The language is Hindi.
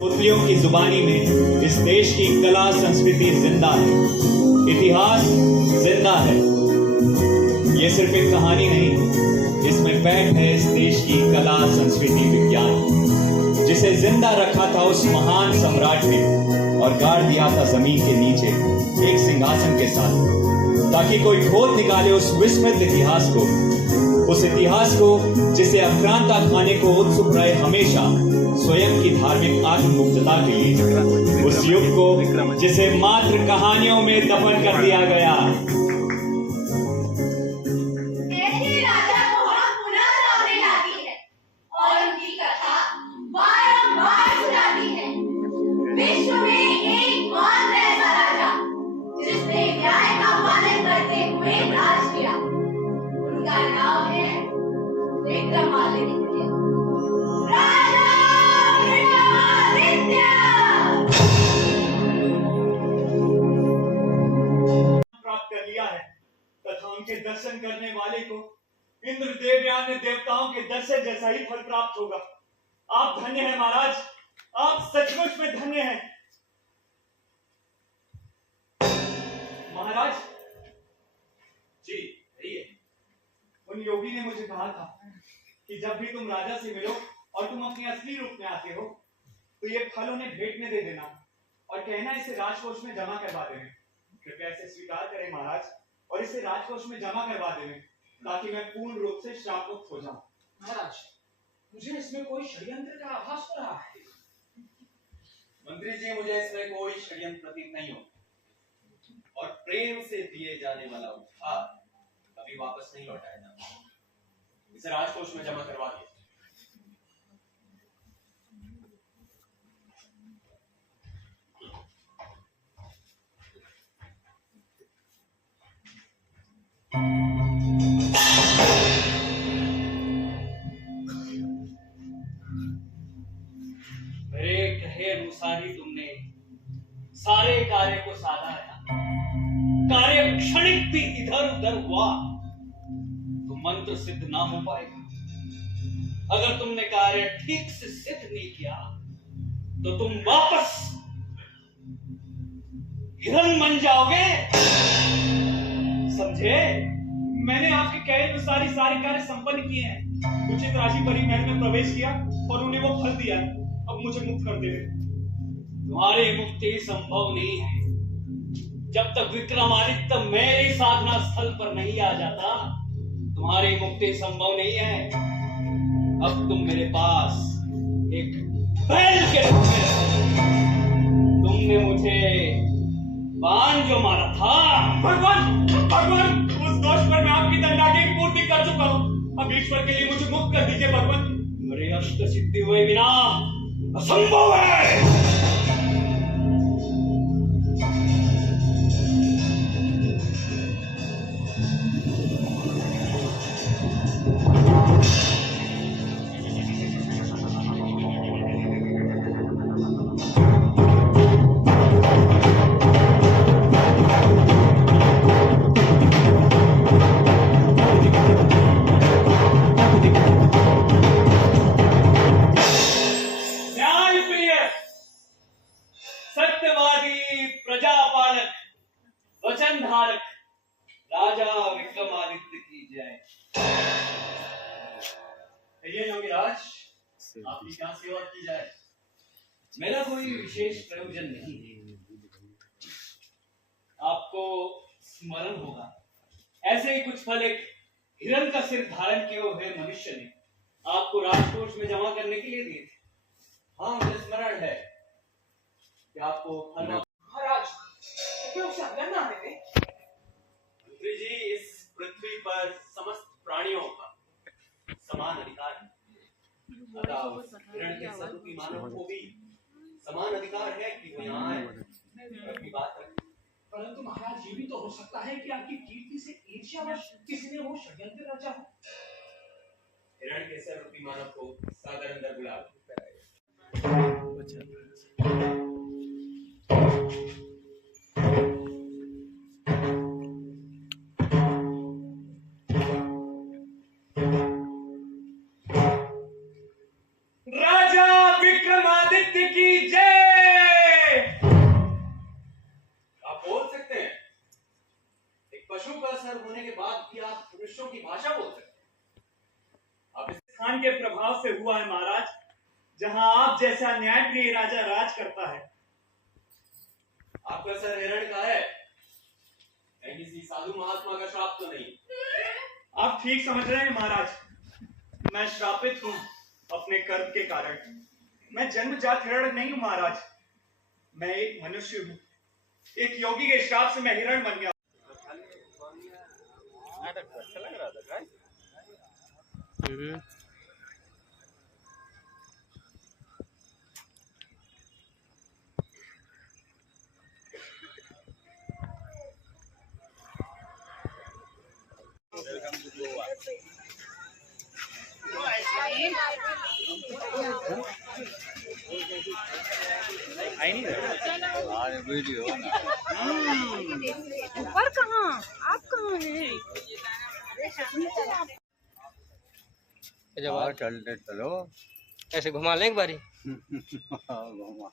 पुतलियों की जुबानी में इस देश की कला संस्कृति जिंदा है, इतिहास जिंदा है। ये सिर्फ एक कहानी नहीं, इसमें पैठ है इस देश की कला संस्कृति विज्ञान, जिसे जिंदा रखा था उस महान सम्राट ने और गाड़ दिया था जमीन के नीचे एक सिंहासन के साथ, ताकि कोई खोद निकाले उस विस्मृत इतिहास को, उस इतिहास को जिसे आक्रांता खाने को उत्सुक रहे हमेशा स्वयं की धार्मिक आत्ममुक्तता के लिए, उस युग को जिसे मात्र कहानियों में दफन कर दिया गया। उनके दर्शन करने वाले को इंद्र देवयान ने देवताओं के दर्शन जैसा ही फल प्राप्त होगा। आप धन्य हैं महाराज, आप सचमुच में धन्य हैं। महाराज जी, रहिए। उन योगी ने मुझे कहा था कि जब भी तुम राजा से मिलो और तुम अपने असली रूप में आते हो तो ये फल उन्हें भेंट में दे देना और कहना इसे राजकोष में जमा करवा देना। कृपया इसे स्वीकार करें महाराज और इसे राजकोष में जमा करवा देने, ताकि मैं पूर्ण रूप से श्राप मुक्त हो जाऊं। महाराज, मुझे इसमें कोई षड्यंत्र का आभास हो रहा है। मंत्री जी, मुझे इसमें कोई षड्यंत्र प्रतीत नहीं हो और प्रेम से दिए जाने वाला उपहार कभी वापस नहीं लौटाया जाता। इसे राजकोष में जमा करवा दिया। मेरे कहे अनुसार ही तुमने सारे कार्य को साधा है। कार्य क्षणिक भी इधर उधर हुआ तो मंत्र सिद्ध ना हो पाएगा। अगर तुमने कार्य ठीक से सिद्ध नहीं किया तो तुम वापस हिरण बन जाओगे, समझे? मैंने आपके कहे अनुसार ही सारे कार्य संपन्न किए हैं। उचित राशि परी महल में प्रवेश किया और उन्हें वो फल दिया। अब मुझे मुक्त कर दे। तुम्हारी मुक्ति संभव नहीं है जब तक विक्रमादित्य मेरे साधना स्थल पर नहीं आ जाता। तुम्हारी मुक्ति संभव नहीं है। अब तुम मेरे पास एक बैल के रूप में रहो। तुमने मुझे बाण जो मारा था, भगवान भगवान, उस दोष पर मैं आपकी दंडा की पूर्ति कर चुका हूँ। अब ईश्वर के लिए मुझे मुक्त कर दीजिए भगवान। मेरे अष्ट सिद्धि हुए बिना असंभव है। वचनधारक राजा विक्रमादित्य की जय। योगीराज, आपकी क्या सेवा की जाए? मेरा कोई विशेष प्रयोजन नहीं है। आपको स्मरण होगा ऐसे ही कुछ फल एक हिरण का सिर धारण किए हुए मनुष्य ने आपको राजकोष में जमा करने के लिए दिए थे। हाँ, मुझे स्मरण है कि आपको फल महाराज क्या उसे अंदर ना आने दें? मंत्री जी, इस पृथ्वी पर समस्त प्राणियों का समान अधिकार है। अतः उस हिरण के स्वरूपी मानव को भी समान अधिकार है कि वो यहाँ आए और अपनी बात रखें। परंतु महाराज, ये भी तो हो सकता है कि आपकी कीर्ति से ईर्ष्यावश किसी ने वो षड्यंत्र रचा हो। हिरण के स्वरूपी मानव को सादर अंदर बुलाओ। राजा विक्रमादित्य की जय। आप बोल सकते हैं, एक पशु का सर होने के बाद भी आप मनुष्यों की भाषा बोल सकते हैं। आप इस स्थान के प्रभाव से हुआ है महाराज, जहां आप जैसा न्यायप्रिय राजा राज करता है। आपका सर हिरण का है, कहीं किसी साधु महात्मा का श्राप तो नहीं? आप ठीक समझ रहे हैं महाराज, मैं श्रापित हूं अपने कर्म के कारण। मैं जन्मजात हिरण नहीं हूं महाराज, मैं एक मनुष्य हूं। एक योगी के श्राप से मैं हिरण बन गया। अच्छा लग रहा था ऊपर कहाँ? आप कहाँ हैं? जब चलते चलो ऐसे घुमा लें एक बारी। घुमा